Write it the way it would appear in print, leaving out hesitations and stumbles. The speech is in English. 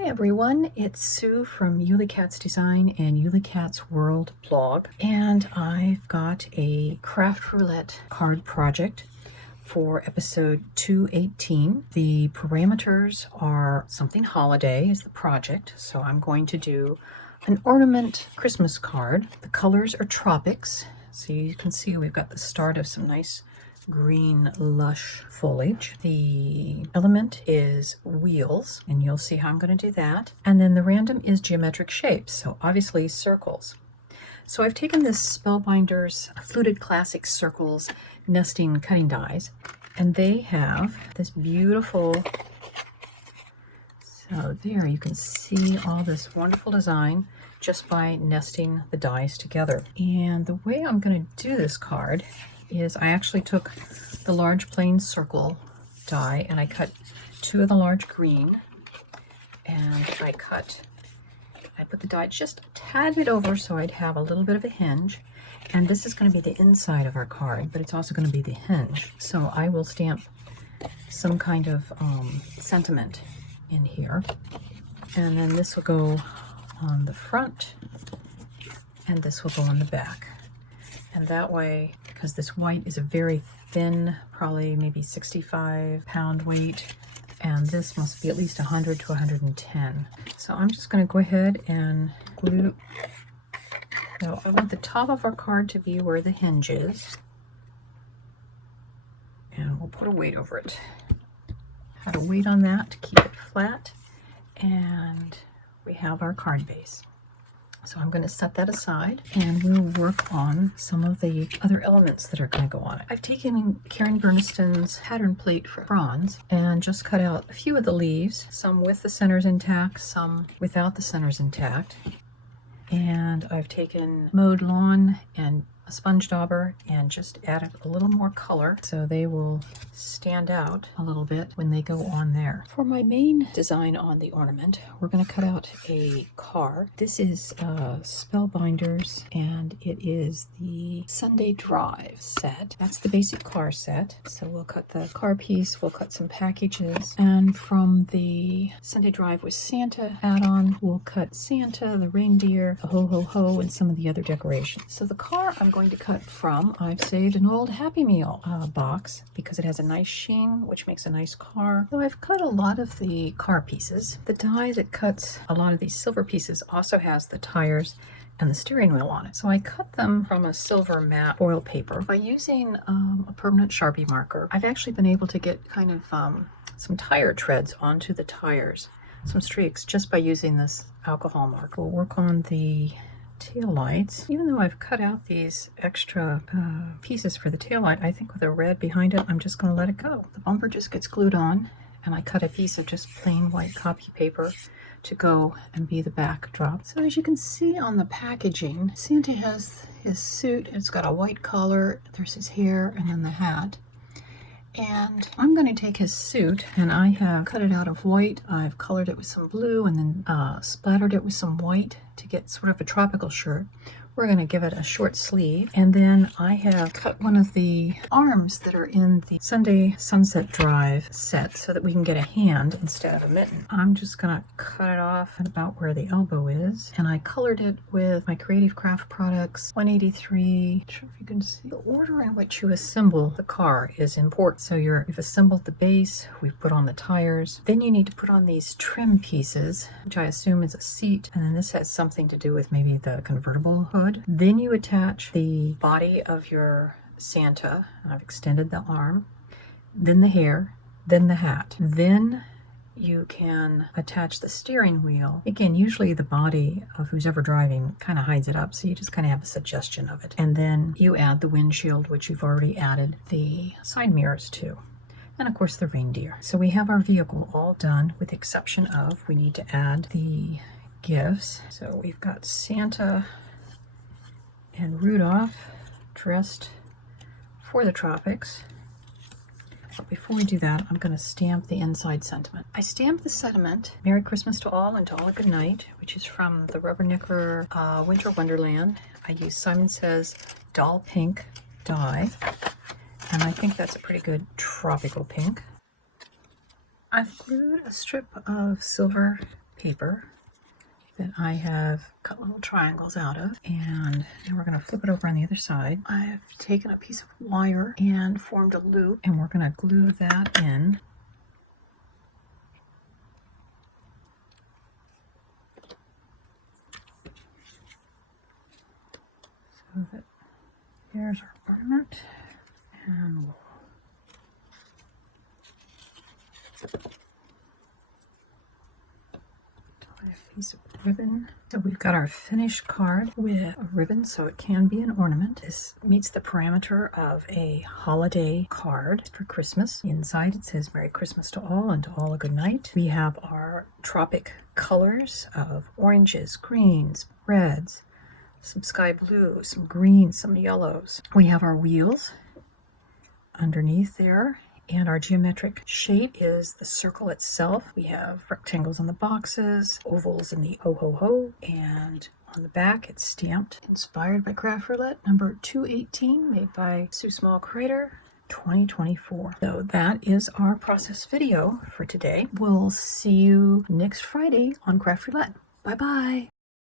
Hi everyone, it's Sue from Ully Cat's Design and Ully Cat's World blog, and I've got a craft roulette card project for episode 218. The parameters are something holiday is the project, so I'm going to do an ornament Christmas card. The colors are tropics, so you can see we've got the start of some nice green lush foliage. The element is wheels, and you'll see how I'm going to do that. And then the random is geometric shapes, so obviously circles. So I've taken this Spellbinders Fluted Classic Circles nesting cutting dies, and they have this beautiful, so there you can see all this wonderful design just by nesting the dies together. And the way I'm going to do this card is I actually took the large plain circle die and I cut two of the large green, and I put the die just a tad bit over so I'd have a little bit of a hinge, and this is going to be the inside of our card, but it's also going to be the hinge. So I will stamp some kind of sentiment in here, and then this will go on the front and this will go on the back. And that way, because this white is a very thin, probably maybe 65-pound weight, and this must be at least 100 to 110. So I'm just going to go ahead and glue. So I want the top of our card to be where the hinge is, and we'll put a weight over it. Have a weight on that to keep it flat, and we have our card base. So I'm going to set that aside and we'll work on some of the other elements that are going to go on it. I've taken Karen Burniston's pattern plate for bronze and just cut out a few of the leaves, some with the centers intact, some without the centers intact. And I've taken mowed lawn and a sponge dauber and just added a little more color so they will stand out a little bit when they go on there. For my main design on the ornament, we're going to cut out a car. This is Spellbinders, and it is the Sunday Drive set. That's the basic car set. So we'll cut the car piece, we'll cut some packages, and from the Sunday Drive with Santa add-on, we'll cut Santa, the reindeer, a ho-ho-ho, and some of the other decorations. So the car I'm going to cut from, I've saved an old Happy Meal box because it has a nice sheen, which makes a nice car. So I've cut a lot of the car pieces. The die that cuts a lot of these silver pieces also has the tires and the steering wheel on it. So I cut them from a silver matte foil paper. By using a permanent Sharpie marker, I've actually been able to get kind of some tire treads onto the tires, some streaks, just by using this alcohol marker. We'll work on the tail lights. Even though I've cut out these extra pieces for the tail light, I think with a red behind it, I'm just going to let it go. The bumper just gets glued on, and I cut a piece of just plain white copy paper to go and be the backdrop. So as you can see on the packaging, Santa has his suit. It's got a white collar, there's his hair, and then the hat. And I'm going to take his suit, and I have cut it out of white. I've colored it with some blue and then splattered it with some white to get sort of a tropical shirt. We're going to give it a short sleeve, and then I have cut one of the arms that are in the Sunday Sunset Drive set so that we can get a hand instead of a mitten. I'm just going to cut it off at about where the elbow is, and I colored it with my Creative Craft Products 183. Not sure if you can see. The order in which you assemble the car is important. So you've assembled the base, we've put on the tires, then you need to put on these trim pieces, which I assume is a seat, and then this has something to do with maybe the convertible hood. Then you attach the body of your Santa. I've extended the arm, then the hair, then the hat. Then you can attach the steering wheel. Again, usually the body of who's ever driving kind of hides it up, so you just kind of have a suggestion of it. And then you add the windshield, which you've already added the side mirrors to. And of course the reindeer. So we have our vehicle all done, with the exception of we need to add the gifts. So we've got Santa and Rudolph dressed for the tropics. But before we do that, I'm going to stamp the inside sentiment. I stamped the sentiment, Merry Christmas to all and to all a good night, which is from the Rubbernecker Winter Wonderland. I used Simon Says Doll Pink die, and I think that's a pretty good tropical pink. I've glued a strip of silver paper that I have cut little triangles out of, and then we're going to flip it over on the other side. I've taken a piece of wire and formed a loop, and we're going to glue that in. So that here's our ornament, and we'll a piece of ribbon. So we've got our finished card with a ribbon, so it can be an ornament. This meets the parameter of a holiday card for Christmas. Inside it says Merry Christmas to all, and to all a good night. We have our tropic colors of oranges, greens, reds, some sky blue, some greens, some yellows. We have our wheels underneath there. And our geometric shape is the circle itself. We have rectangles on the boxes, ovals in the ho-ho-ho, and on the back it's stamped, inspired by Craft Roulette, number 218, made by Sue Small Creator, 2024. So that is our process video for today. We'll see you next Friday on Craft Roulette. Bye-bye.